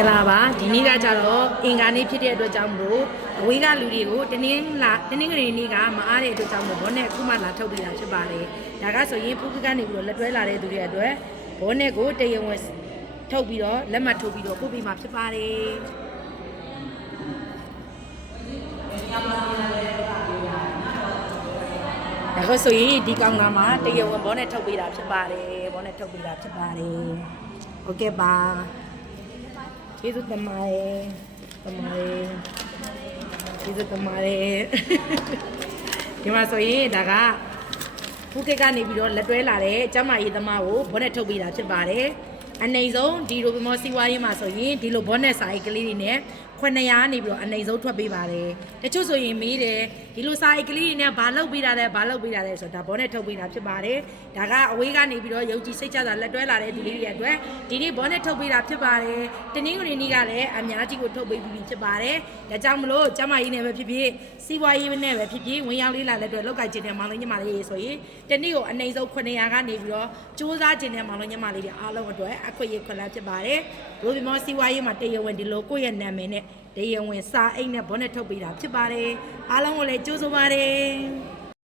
င်္ဂလာပါဒီနေ့ကကြတော့အင်္ဂါနေ့ဖြစ်တဲ့အတွက်ကြောင့်မလို့အဝေးကလူတွေကိုတင်းငရင်းနေ့ကမအားတဲ့အတွက်ကြောင့်မလို့ဘောနဲ့အခုမှလာထုတ်ပြတာဖြစ်ပါတယ်ဒါကဆိုရင်ဖူးကကနေပြီးတော့လက်တွဲလာတဲ့သူတွေအတွက်ဘောနဲ့ကိုတရားဝင်ထုတ်ပြီးတော့လက်မှတ်ထိုးပြီးတော့ပို့ပေးမှာဖြစ်ပါတယ်ဒါကဆိုရင်ဒီကောင်ကမှတရားဝင်ဘောနဲ့ထုတ်ပေးတာဖြစ်ပါတယ်ဘောနဲ့ထုတ်ပေးတာဖြစ်ပါတယ်โอเคပါကျေးဇူးတင်ပါတယ်ကျေးဇူးတင်ပါတယ်ဒီမှာဆိုရင်ဒါကဖူးကကနေပြီးတော့လက်တွဲလာတဲ့ကျမရေးသမားကိုဘောနဲ့ထုတ်ပေးတာဖြစ်ပါတယ်အနေဆုံးဒီလိုမျိုးစီဝါရေးမှာဆိုရင်ဒီလိုဘောနဲ့စာအိတ်ကလေးတွေနဲ့900နေပြီးတော့အနေဆုံးထွက်ပေးပါတယ်တချို့ဆိုရင်မေးတယ်ဒီလိုစာအိတ်ကလေးတွေနဲ့ဘာလုပ်ပေးတာလဲဆိုတော့ဒါဘောနဲ့ထုတ်ပေးတာဖြစ်ပါတယ်ဒါကအဝေးကနေပြီးတော့ယုံကြည်စိတ်ချတာလက်တွဲလာတဲ့ဒီလေးတွေအတွက်ဒီနေ့ဘောနဲ့ထုတ်ပေးတာဖြစ်ပါတယ်တနင်္ဂနွေနေ့ကလည်းအများကြီးကိုထုတ်ပေးပြီးဖြစ်ပါတယ်ဒါကြောင့်မလို့ကျမရေးနဲ့ပဲဖြစ်ဖြစ်စီဝါရေးနဲ့ပဲဖြစ်ဖြစ်ဝင်ရောက်လေးလာလက်တွဲလောက်ကင်ခြင်းနဲ့မောင်လေးညီမလေးဆိုရင်တနေ့ကိုအနေဆုံး900ကနေပြီးတော့စူးစမ်းခြင်းနဲ့မောင်လေးညီမလေးတွေအားလုံးအတွက်အခွင့်အရေးခွင့်လန်းဖြစ်ပါတယ်ရိုးဒီမောစီဝါရေးမှာတရားဝင်ဒီလိုကိုယ့်ရဲ့နာမည်နဲ့တရားဝင်စာအိတ်နဲ့ဘောနဲ့ထုတ်ပေးတာဖြစ်ပါတယ်အားလုံးကိုလည်းကြိုးစားပါတယ်